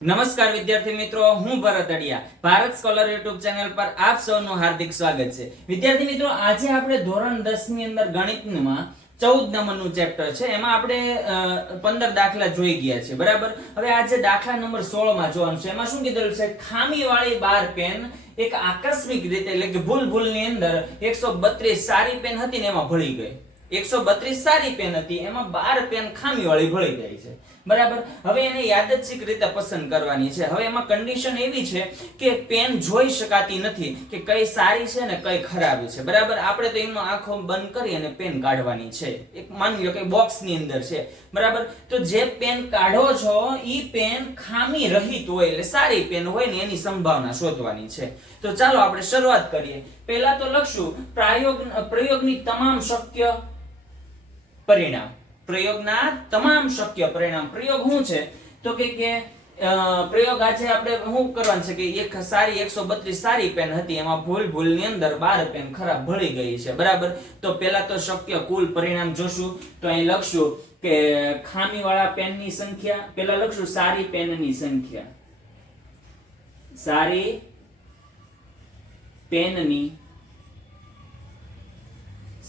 નમસ્કાર વિદ્યાર્થી મિત્રો, હું ભરત અડિયા ભારત સ્કોલર યુટ્યુબ ચેનલ પર આપ સૌનું હાર્દિક સ્વાગત છે. વિદ્યાર્થી મિત્રો, આજે આપણે ધોરણ 10 ની અંદર ગણિતમાં 14 નંબરનું ચેપ્ટર છે. એમાં આપણે 15 દાખલા જોઈ ગયા છે, બરાબર. હવે આજે દાખલા નંબર 16 માં જોવાનું છે. એમાં શું કીધેલું છે? ખામીવાળી 12 પેન એક આકસ્મિક રીતે એટલે કે ભૂલની અંદર 132 સારી પેન હતી ને એમાં ભળી ગઈ. 132 સારી પેન હતી, એમાં 12 પેન ખામીવાળી ભળી ગઈ છે, બરાબર. હવે એને યાદચ્છિક રીતે પસંદ કરવાની છે. હવે એમાં કન્ડિશન એવી છે કે પેન જોઈ શકાતી નથી કે કઈ સારી છે ને કઈ ખરાબ છે, બરાબર. આપણે તો એનો આંખો બંધ કરી અને પેન કાઢવાની છે. એક માની લો કે બોક્સ ની અંદર છે, બરાબર. તો જે પેન કાઢો છો ઈ પેન ખામી રહિત હોય એટલે સારી પેન હોય ને એની સંભાવના શોધવાની છે. તો ચાલો આપણે શરૂઆત કરીએ. પહેલા તો લખશું પ્રયોગની તમામ શક્ય પરિણામ. પ્રયોગના તમામ શક્ય પરિણામ. પ્રયોગ શું છે? તો કે પ્રયોગ આજે આપણે શું કરવાનું છે કે એક સારી 132 સારી પેન હતી, એમાં ભૂલની અંદર 12 પેન ખરાબ ભળી ગઈ છે, બરાબર. તો પહેલા તો શક્ય કુલ પરિણામ જોશું. તો અહીં લખશું કે ખામીવાળા પેનની સંખ્યા. પહેલા લખશું સારી પેનની સંખ્યા. સારી પેનની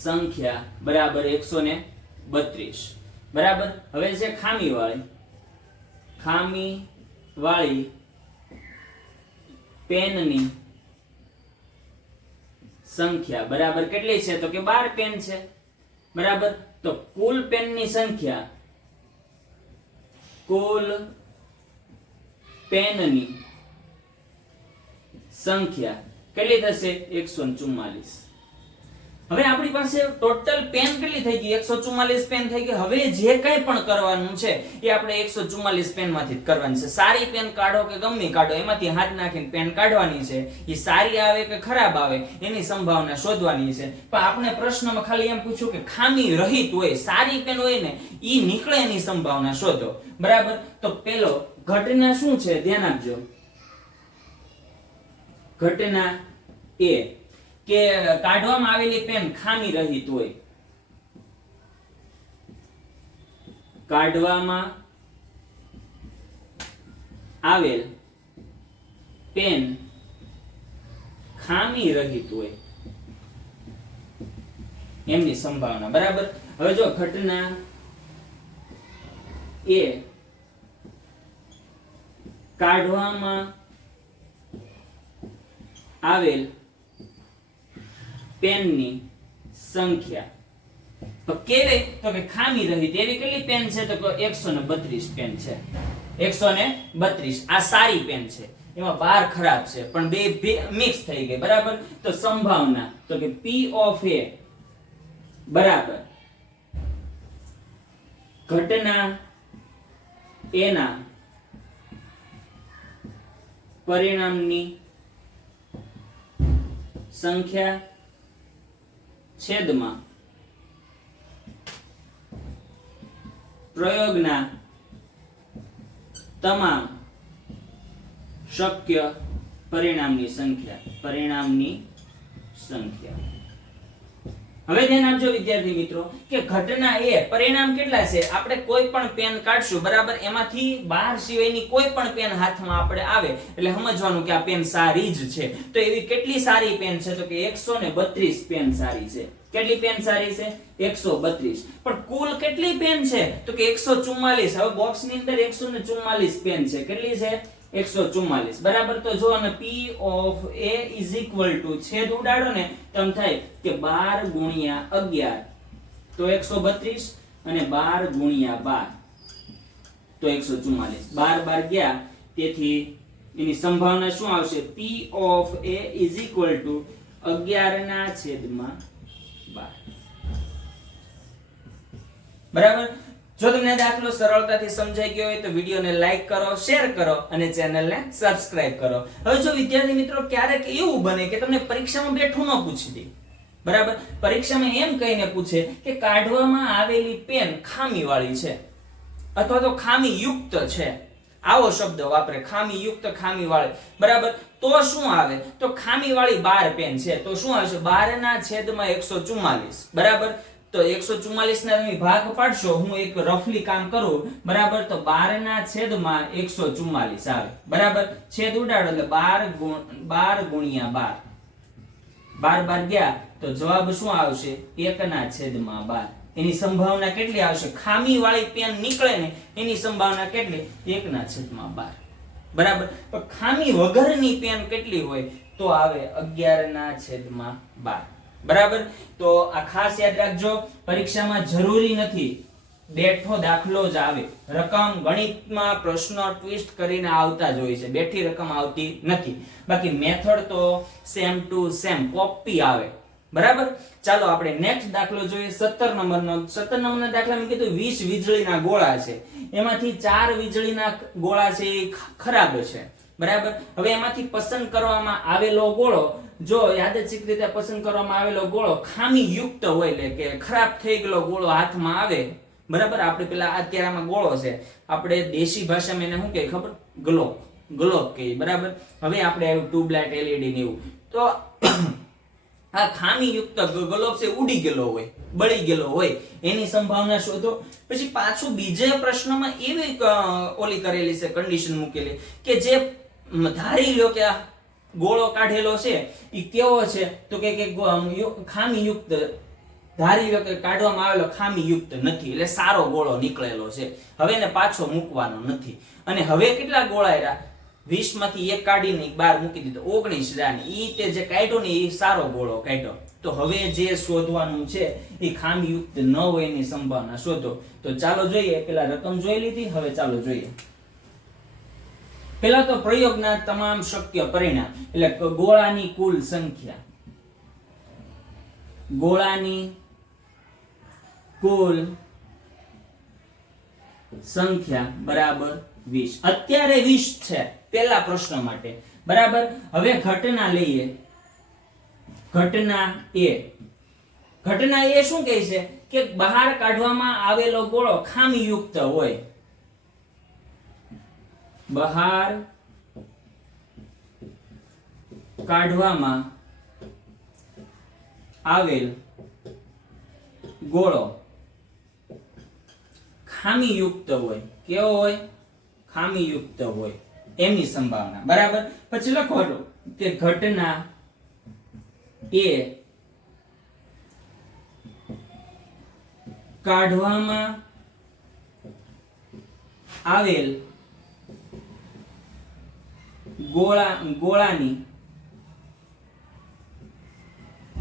સંખ્યા બરાબર 132, બરાબર. હવે છે ખામીવાળી પેનની સંખ્યા બરાબર કેટલી છે? તો કે 12 પેન છે, બરાબર. તો કુલ પેનની સંખ્યા, કુલ પેનની સંખ્યા કેટલી થશે? 144. હવે આપણી પાસે ટોટલ પેન કેટલી થઈ ગઈ? 144 પેન થઈ ગઈ. હવે જે કંઈ પણ કરવાનું છે એ આપણે 144 પેન માંથી જ કરવાનું છે. સારી પેન કાઢો કે ગમે કાઢો, એમાંથી હાથ નાખીને પેન કાઢવાની છે. એ સારી આવે કે ખરાબ આવે એની સંભાવના શોધવાની છે. પણ આપણે પ્રશ્નમાં ખાલી એમ પૂછ્યું કે ખામી રહિત હોય, સારી પેન હોય ને ઈ નીકળે એની સંભાવના શોધો, બરાબર. તો પેલો ઘટના શું છે? ધ્યાન આપજો. ઘટના એ કે કાઢવામાં આવેલી પેન ખામી રહિત હોય. કાઢવામાં આવેલ પેન ખામી રહિત હોય એમની સંભાવના, બરાબર. હવે જો ઘટના એ કાઢવામાં આવેલ પેનની સંખ્યા તો કેવી? તો કે ખામી રહિત. એવી કેટલી પેન છે? તો 132 પેન છે. 132 આ સારી પેન છે, એમાં 12 ખરાબ છે, પણ બે મિક્સ થઈ ગઈ, બરાબર. તો સંભાવના તો કે P of A બરાબર ઘટના એના પરિણામની સંખ્યા છેદમાં પ્રયોગના તમામ શક્ય પરિણામની સંખ્યા. હવે ધ્યાન આપજો વિદ્યાર્થી મિત્રો કે ઘટના એ પરિણામ કેટલા છે? આપણે કોઈ પણ પેન કાઢશું, બરાબર. એમાંથી 12 સિવાયની કોઈ પણ પેન હાથમાં આપણે આવે એટલે સમજવાનું કે આ પેન સારી જ છે. તો એવી કેટલી સારી પેન છે? તો કે 132 પેન સારી છે. કેટલી પેન સારી છે? 132. પણ કુલ કેટલી પેન છે? તો કે 144. હવે બોક્સ ની અંદર 144 પેન છે. કેટલી છે? 144, બરાબર. તો જો અને P of A is equal to છેદ ઉડાડો ને તો થાય કે 12 ગુણ્યા 11 તો 132 અને 12 ગુણ્યા 12 તો 144. 12 ગયા, તેથી એની સંભાવના શું આવશે? P of A is equal to 11 ના છેદમાં 12, બરાબર. જો તમને દાખલો સરળતાથી સમજાઈ ગયો હોય તો વિડીયોને લાઈક કરો, શેર કરો અને ચેનલને સબસ્ક્રાઇબ કરો. હવે જો વિદ્યાર્થી મિત્રો ક્યારેક એવું બને કે તમને પરીક્ષામાં બેઠું ન પૂછી દે, બરાબર. પરીક્ષામાં એમ કહીને પૂછે કે કાઢવામાં આવેલી પેન ખામીવાળી છે અથવા તો ખામીયુક્ત છે. આવો શબ્દ વાપરે, ખામીયુક્ત, ખામીવાળી, બરાબર. તો શું આવે? તો ખામીવાળી 12 પેન છે તો શું આવશે? 12 ના છેદમાં 144, બરાબર. તો 144 ના તમે ભાગ પાડશો, હું એક રફલી કામ કરું, બરાબર, તો 12 ના છેદમાં 144 આવે, બરાબર, છેદ ઉડાડો એટલે 12 ગુણ્યા 12, 12 ગયા તો જવાબ શું આવશે? 1 ના છેદમાં 12. એની સંભાવના કેટલી આવશે? ખામી વાળી પેન નીકળે ને એની સંભાવના કેટલી? 1 ના છેદમાં 12, બરાબર. તો ખામી વગરની પેન કેટલી હોય? તો આવે 11 ના છેદમાં 12, બરાબર. તો આ ખાસ યાદ રાખજો, પરીક્ષામાં જરૂરી નથી બેઠો દાખલો જ આવે, રકમ ગણિતમાં પ્રશ્નો ટ્વિસ્ટ કરીને આવતા જ હોય છે, બેઠી રકમ આવતી નથી. બાકી મેથડ તો સેમ ટુ સેમ કોપી આવે, બરાબર. ચાલો આપણે નેક્સ્ટ દાખલો જોઈએ, 17 નંબરનો. 17 નંબરના દાખલામાં કીધું 20 વીજળીના ગોળા છે, એમાંથી 4 વીજળીના ગોળા છે એ ખરાબ છે, બરાબર. હવે એમાંથી પસંદ કરવામાં આવેલો ગોળો, જો યાદચ્છિક રીતે પસંદ કરવામાં આવેલો ગોળો ખામી યુક્ત હોય, એટલે કે ખરાબ થઈ ગયેલો ગોળો હાથમાં આવે, બરાબર. આપણે પેલા અત્યારે આમાં ગોળો છે, આપણે દેશી ભાષામાં એને શું કહે ખબર? ગ્લોબ કહે, બરાબર. હવે આપણે આવ્યું ટ્યુબલાઇટ, એલઈડી ને એવું. તો આ ખામી યુક્ત ગ્લોબ છે ઉડી ગયેલો હોય, બળી ગયેલો હોય, એની સંભાવના શોધો. પછી પાછું બીજા પ્રશ્નમાં એવી ઓલી કરેલી છે, કન્ડિશન મૂકેલી કે જે ધારી લો કે ગોળો કાઢેલો છે એ કેવો છે, તો કે ખામી યુક્ત, ધારી લો કે કાઢવામાં આવેલો ખામી યુક્ત નથી, એટલે સારો ગોળો નીકળેલો છે, હવે એને પાછો મૂકવાનો નથી. અને હવે કેટલા ગોળા રહ્યા? 20 માંથી એક કાઢીને બહાર મૂકી દીધો, 19 રહ્યા. ઈ તે જે કાઢ્યો ને એ સારો ગોળો કાઢ્યો. તો હવે જે શોધવાનું છે એ ખામી યુક્ત ન હોય એની સંભાવના શોધો. તો ચાલો જોઈએ, પેલા રકમ જોઈ લીધી, હવે ચાલો જોઈએ. પેલા તો પ્રયોગના તમામ શક્ય પરિણામ, એટલે ગોળાની કુલ સંખ્યા, ગોળાની કુલ સંખ્યા બરાબર 20. અત્યારે 20 છે પેલા પ્રશ્ન માટે, બરાબર. હવે ઘટના લઈએ, ઘટના એ શું કહે છે કે બહાર કાઢવામાં આવેલો ગોળો ખામી યુક્ત હોય, બહાર કાઢવામાં આવેલ ગોળો ખામી યુક્ત હોય. કેવો હોય? ખામી યુક્ત હોય એમની સંભાવના, બરાબર. પછી લખવાનું કે ઘટના એ કાઢવામાં આવેલ ગોળાની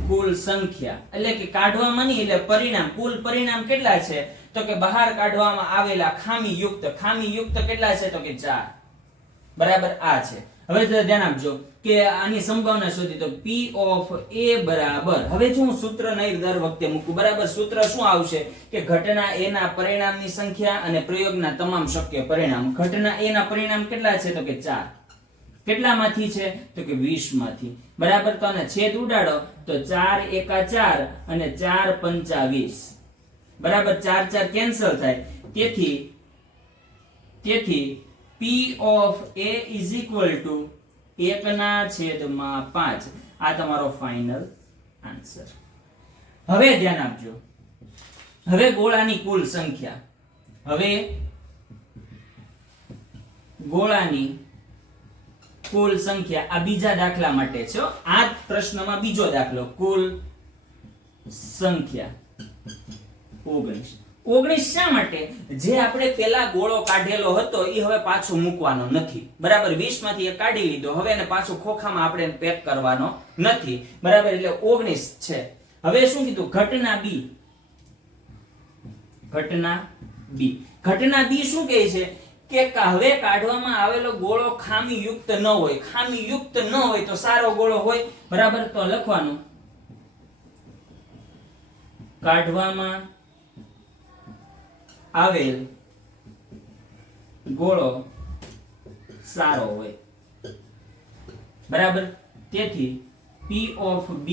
કુલ સંખ્યા, એટલે કે કાઢવામાં નહીં, એટલે પરિણામ, કુલ પરિણામ કેટલા છે? તો કે બહાર કાઢવામાં આવેલા ખામી યુક્ત કેટલા છે? તો કે 4, બરાબર. આ છે. હવે ધ્યાન આપજો કે આની સંભાવના શોધી, તો P of A બરાબર, હવે જો હું સૂત્ર નહીં દર વખતે મૂકું, બરાબર. સૂત્ર શું આવશે કે ઘટના A ના પરિણામની સંખ્યા અને પ્રયોગના તમામ શક્ય પરિણામ. ઘટના A ના પરિણામ કેટલા છે? તો કે 4. કેટલામાંથી છે? તો કે 20 માંથી, બરાબર. તો આને છેદ ઉડાડો તો 4 એકા 4 અને 4 પંચા 20, બરાબર. 4 4 કેન્સલ થાય, તેથી P of A is equal to 1 ના છેદમાં 5. આ તમારો ફાઇનલ આન્સર. હવે ધ્યાન આપજો, હવે ગોળાની કુલ સંખ્યા, હવે ગોળાની કુલ સંખ્યા આ બીજા દાખલા માટે છે. આ પ્રશ્નમાં બીજો દાખલો, કુલ સંખ્યા 19. 19 શા માટે? જે આપણે પેલા ગોળો કાઢેલો હતો એ હવે પાછો મૂકવાનો નથી, બરાબર. 20 માંથી એક કાઢી લીધો, હવે એને પાછું ખોખામાં આપણે પેક કરવાનો નથી, બરાબર. એટલે 19 છે. હવે શું કીધું? ઘટના બી શું કહે છે કે હવે કાઢવામાં આવેલો ગોળો ખામી યુક્ત ન હોય. ખામી યુક્ત ન હોય તો સારો ગોળો હોય, બરાબર. તો લખવાનું કાઢવામાં આવેલ ગોળો સારો હોય, બરાબર. તેથી P of B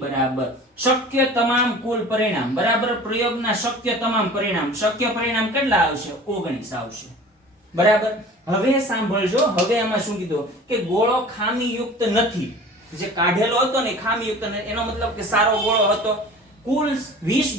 બરાબર શક્ય તમામ કુલ પરિણામ, બરાબર. પ્રયોગના શક્ય તમામ પરિણામ, શક્ય પરિણામ કેટલા આવશે? 19 આવશે, બરાબર. હવે સાંભળજો, હવે આમાં શું કીધું કે ગોળો ખામી યુક્ત નથી. જે કાઢેલો હતો ને ખામીયુક્ત, એનો મતલબ કે સારો ગોળો હતો. કુલ 20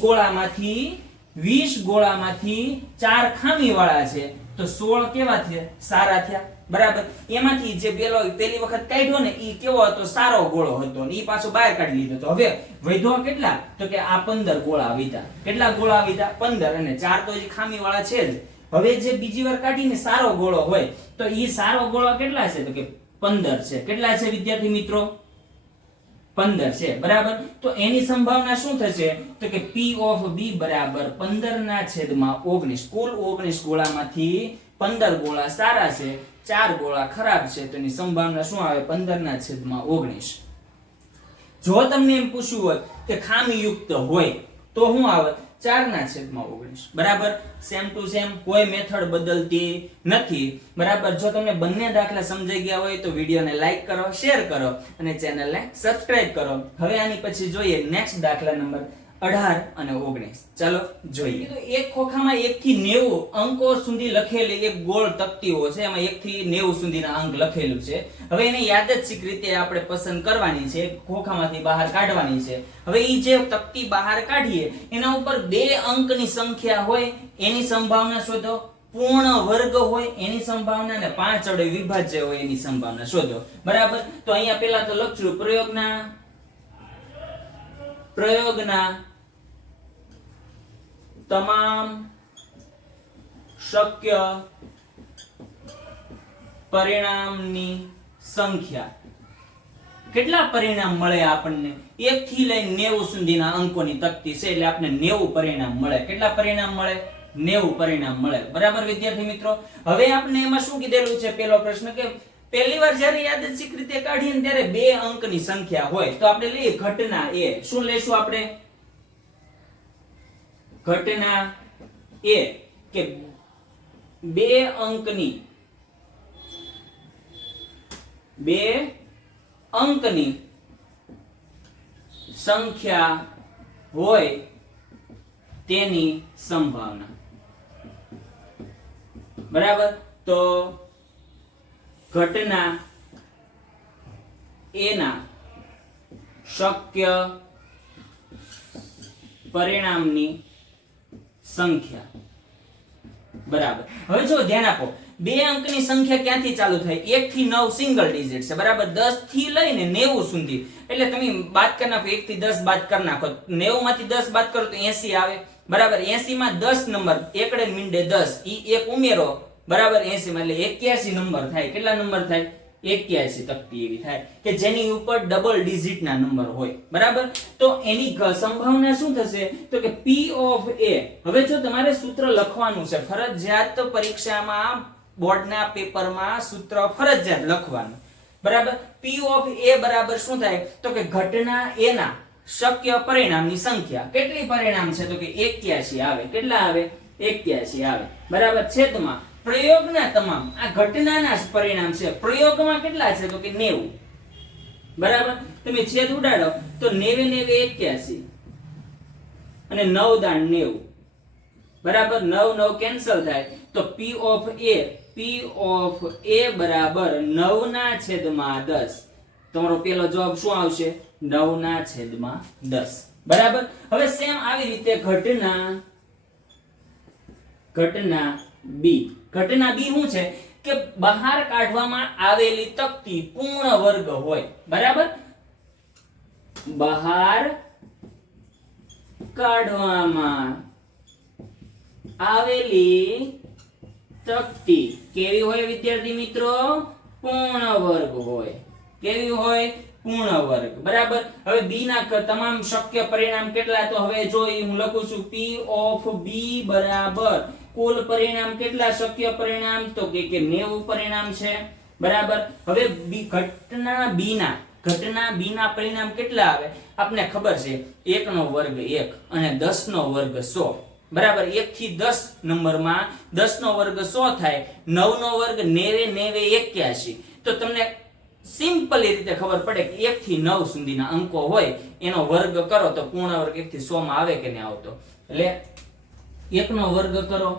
ગોળામાંથી 4 ખામીવાળા છે, તો 16 કેવા થયા? સારા થયા. બરાબર. એમાંથી જે પહેલી વખત કાઢ્યો ને ઈ કેવો હતો? સારો ગોળો હતો, ને ઈ પાછો બહાર કાઢી લીધો. તો હવે વધ્યો કેટલા? તો કે આ 15 ગોળા વીતા. કેટલા ગોળા વીતા? 15. અને 4 તો જે ખામીવાળા છે જ. હવે જે બીજી વાર કાઢીને સારો ગોળો હોય તો ઈ સારો ગોળો કેટલા છે? તો કે 15 છે. કેટલા છે વિદ્યાર્થી મિત્રો? 15 છે. બરાબર. તો એની સંભાવના શું થશે? તો કે P of B બરાબર 15/19. કુલ 19 ગોળામાંથી 15 ગોળા સારા છે, 4 ગોળા ખરાબ છે, તો એની સંભાવના શું આવે? 15/19. જો તમને એમ પૂછ્યું હોય કે ખામીયુક્ત હોય તો શું આવે? 4/19. બરાબર. સેમ ટુ સેમ, કોઈ મેથડ બદલતી નથી. બરાબર. જો તમને બંને દાખલા સમજાઈ ગયા હોય તો વિડીયોને લાઈક કરો, શેર કરો અને ચેનલને સબસ્ક્રાઇબ કરો. હવે આની પછી જોઈએ નેક્સ્ટ દાખલા નંબર 18 અને 19. ચાલો જોઈએ. તો એક ખોખામાં 1 થી 90 અંકો સુધી લખેલી એક ગોળ તકતીઓ છે. એમાં 1 થી 90 સુધીના અંક લખેલું છે. હવે એને યાદચ્છિક રીતે આપણે પસંદ કરવાની છે, ખોખામાંથી બહાર કાઢવાની છે. હવે ઈ જે તકતી બહાર કાઢીએ એના ઉપર 2 અંકની સંખ્યા હોય એની સંભાવના શોધો, પૂર્ણ વર્ગ હોય એની સંભાવના, અને 5 વડે વિભાજ્ય હોય એની સંભાવના શોધો. બરાબર. તો અહીંયા પહેલા તો લખશું પ્રયોગના તમામ શક્ય પરિણામની સંખ્યા. કેટલા પરિણામ મળે આપણને? 1 થી લઈને 90 સુધીના અંકોની તકતી છે એટલે આપણે 90 પરિણામ મળે. કેટલા પરિણામ મળે? 90 પરિણામ મળે. બરાબર વિદ્યાર્થી મિત્રો. હવે આપણે એમાં શું કીધેલું છે? પહેલો પ્રશ્ન કે પહેલી વાર જ્યારે યાદચ્છિક રીતે કાઢીએ ને ત્યારે 2 અંકની સંખ્યા હોય તો આપણે લઈએ ઘટના A. શું લેશું આપણે? ઘટના A કે 2 અંકની સંખ્યા હોય તેની સંભાવના. બરાબર. તો ઘટના A ના શક્ય પરિણામની સંખ્યા. બરાબર. હવે જો ધ્યાન આપો, 2 અંકની સંખ્યા ક્યાંથી ચાલુ થાય? 1 થી 9 સિંગલ ડિજિટ છે. બરાબર. 10 થી લઈને 90 સુધી એટલે તમે બાદ કરી નાખો. 1 થી 10 બાદ કરી નાખો. 90 માંથી 10 બાદ કરો તો 80 આવે. બરાબર. 80 માં 10 નંબર એકડે મીંડે 10 ઈ એક ઉમેરો. બરાબર. 80 માં એટલે 81 નંબર થાય. કેટલા નંબર થાય? 81 તકતી એવી થાય કે જેની ઉપર ડબલ ડિજિટ ના નંબર હોય. બરાબર. તો એની સંભાવના શું થશે? તો કે P of A. હવે જો તમારે સૂત્ર લખવાનું છે, ફરજિયાત પરીક્ષામાં બોર્ડના પેપરમાં સૂત્ર ફરજિયાત લખવાનું. બરાબર. P of A બરાબર શું થાય? તો કે ઘટના A ના શક્ય પરિણામની સંખ્યા. કેટલી પરિણામ છે? તો કે 81 આવે. કેટલા આવે? 81 આવે. બરાબર. છેદમાં પ્રયોગના તમામ, આ ઘટનાના જ પરિણામ છે. પ્રયોગમાં કેટલા છે? તો કે 90. બરાબર. તમે છેદ ઉડાડો તો 90 81 અને 9 દાણ 90. બરાબર. 9 9 કેન્સલ થાય તો P of A બરાબર 9/10. તમારો પેલો જવાબ શું આવશે? 9/10. બરાબર. હવે સેમ આવી રીતે ઘટના B. ઘટના B શું છે? કે બહાર કાઢવામાં આવેલી તકતી પૂર્ણ વર્ગ હોય. બરાબર. બહાર કાઢવામાં આવેલી તકતી કેવી હોય વિદ્યાર્થી મિત્રો? પૂર્ણ વર્ગ હોય. કેવી હોય? પૂર્ણ વર્ગ. બરાબર. હવે B ના તમામ શક્ય પરિણામ કેટલા? તો હવે જો હું લખું છું P of B બરાબર કુલ પરિણામ કેટલા શક્ય પરિણામ? તો કે 90 પરિણામ છે. બરાબર. હવે ઘટના B ના પરિણામ કેટલા આવે? આપણે ખબર છે 1 નો વર્ગ 1 અને 10 નો વર્ગ 100. બરાબર. 1 થી 10 નંબરમાં 10 નો વર્ગ 100 થાય. 9 નો વર્ગ 90 90 81. તો તમને સિમ્પલી રીતે ખબર પડે કે 1 થી 9 સુધીના અંકો હોય એનો વર્ગ કરો તો પૂર્ણ વર્ગ 1 થી 100 માં આવે કે નહીં આવતો? એટલે 1 નો વર્ગ કરો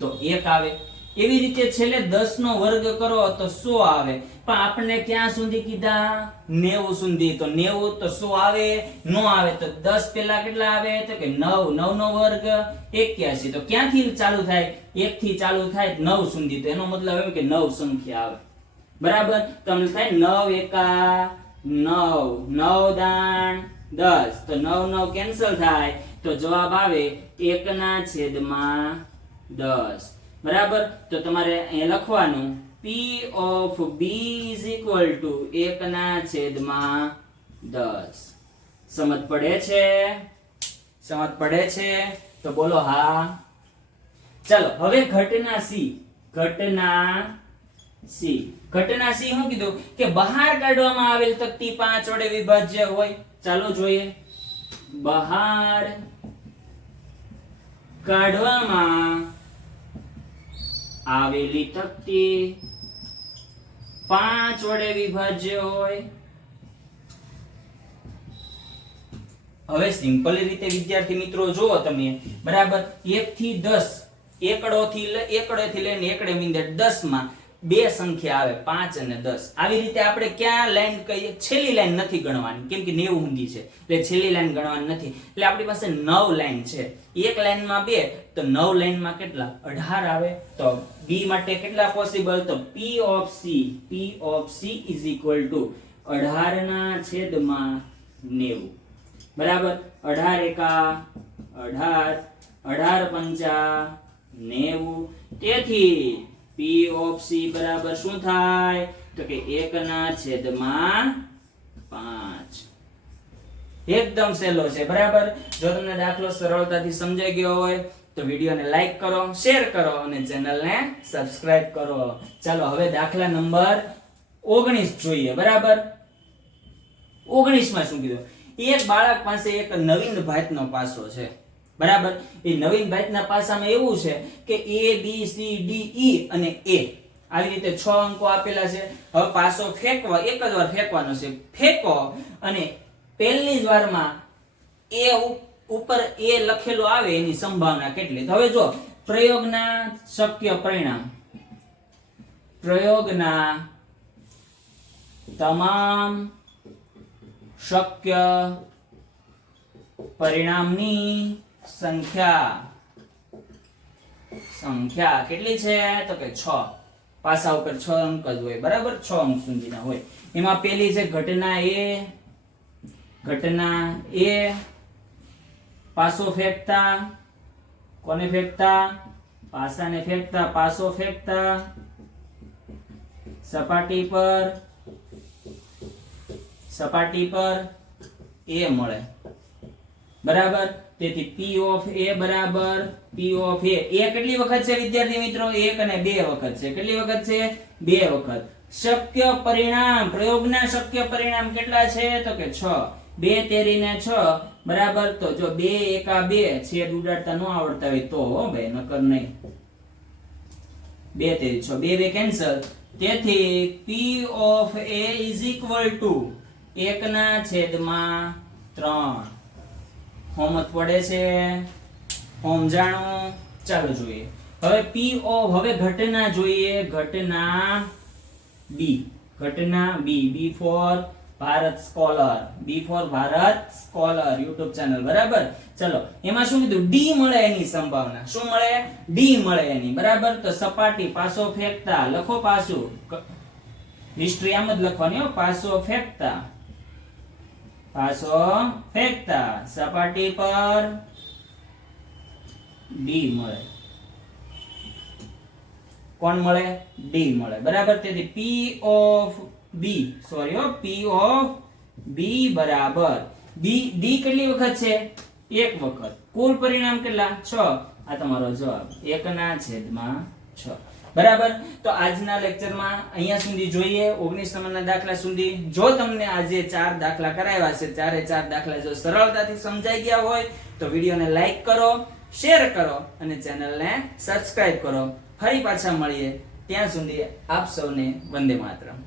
તો 1 આવે. એવી રીતે છેલ્લે 10 નો વર્ગ કરો તો 100 આવે, પણ આપણને ક્યાં સુધી કીધા 90 સુધી, તો 90 તો 100 આવે નો આવે, તો 10 પેલા કેટલા આવે તો કે 9, 9 નો વર્ગ 81, તો ક્યાંથી ચાલુ થાય 1 થી ચાલુ થાય 9 સુધી, તો એનો મતલબ એમ કે 9 સંખ્યા આવે, બરાબર. તો આમ થાય 9 એકા 9, 9 દાણ 10, તો 9 9 કેન્સલ થાય, તો જવાબ આવે 1/10, બરાબર. તો તમારે અહીંયા લખવાનું P of B is equal to 1/10. સમજ પડે છે? સમજ પડે છે? તો બોલો હા. ચાલો હવે ઘટના C. ઘટના C શું કીધું કે બહાર કાઢવામાં આવેલ તકતી 5 વડે વિભાજ્ય હોય. ચાલો જોઈએ. બહાર કાઢવામાં આવેલી તકતી 5 વડે વિભાજ્ય હોય. હવે સિમ્પલ રીતે વિદ્યાર્થી મિત્રો જુઓ તમે, બરાબર. 1 થી 10 એકડોથી લઈને એકડે મીંડે 10 માં બે સંખ્યા આવે 5 અને 10. આવી રીતે આપણે ક્યાં લાઈન કહીએ, છેલ્લી લાઈન નથી ગણવાની, કેમ કે 90 ઊંધી છે એટલે છેલ્લી લાઈન ગણવાની નથી. એટલે આપણી પાસે 9 લાઈન છે. એક લાઈનમાં 2, તો 9 લાઈનમાં કેટલા 18 આવે. તો B માટે કેટલા પોસિબલ, તો P of C is equal to 18/90, બરાબર. 18 એકા 18, 18 પંચા 90, તેથી P of C બરાબર શું થાય તો કે 1/5. એકદમ સહેલો છે, બરાબર. જો તમને દાખલો સરળતાથી સમજાઈ ગયો હોય તો વિડીયોને લાઈક કરો, શેર કરો અને ચેનલને સબસ્ક્રાઇબ કરો. ચાલો હવે દાખલા નંબર 19 જોઈએ, બરાબર. 19 માં શું કીધું, એક બાળક પાસે એક નવીન ભાતનો પાસો છે, બરાબર. એ નવીન ભાતના પાસામાં એવું છે કે A B C D E અને A આવી રીતે 6 અંકો આપેલા છે. હવે પાસો ફેંકવા એક જ વાર ફેંકવાનો છે. ફેંકો અને પહેલી જ વારમાં A ઉપર A લખેલો આવે એની સંભાવના કેટલી. તો હવે જો પ્રયોગના શક્ય પરિણામ, પ્રયોગના તમામ શક્ય પરિણામની સંખ્યા કેટલી છે તો કે 6. પાસા ઉપર 6 અંક જ હોય, બરાબર. 6 અંક સુધીના હોય. એમાં પેલી છે ઘટના A પાસો ફેંકતા, કોને ફેંકતા, પાસાને ફેંકતા, પાસો ફેંકતા સપાટી પર A મળે, બરાબર. તેથી P of A બરાબર P of A. કેટલી વખત છે વિદ્યાર્થી મિત્રો, 1 અને 2 વખત છે. કેટલી વખત છે, 2 વખત. શક્ય પરિણામ, પ્રયોગના શક્ય પરિણામ કેટલા છે તો કે 6. 2 તેરીને 6, બરાબર. તો જો 2 એકા 2, છેદ ઉડાડતા ન આવડતા હોય તો ભાઈ, નકર નહીં. 2 તેરી 6, 2 2 કેન્સલ. તેથી P of A is equal to 1/3. હોમત પડે છે, હોમ જાણો. ચાલો જોઈએ હવે P of, હવે ઘટના જોઈએ. ઘટના B, B for Bharat scholar, B for Bharat scholar YouTube channel, બરાબર. ચલો એમાં શું કીધું, D મળે એની સંભાવના. શું મળે, D મળે એની, બરાબર. તો સપાટી પાસો ફેંકતા લખો, પાછું હિસ્ટ્રી આમ જ લખવાની હો. પાસો ફેંકતા સપાટી પર D મળે. કોણ મળે, D મળે, બરાબર. તેથી P of B બરાબર D કેટલી વખત છે, 1 વખત. કુલ પરિણામ કેટલા, 6. આ તમારો જવાબ 1/6, બરાબર. તો આજના લેક્ચરમાં અહીંયા સુધી જોઈએ, 19 નંબરના દાખલા સુધી. જો તમને આજે 4 દાખલા કરાવ્યા છે, 4 દાખલા જો સરળતાથી સમજાઈ ગયા હોય તો વિડીયોને લાઈક કરો, શેર કરો અને ચેનલને સબસ્ક્રાઇબ કરો. ફરી પાછા મળીએ, ત્યાં સુધી આપ સૌને વંદે માતરમ.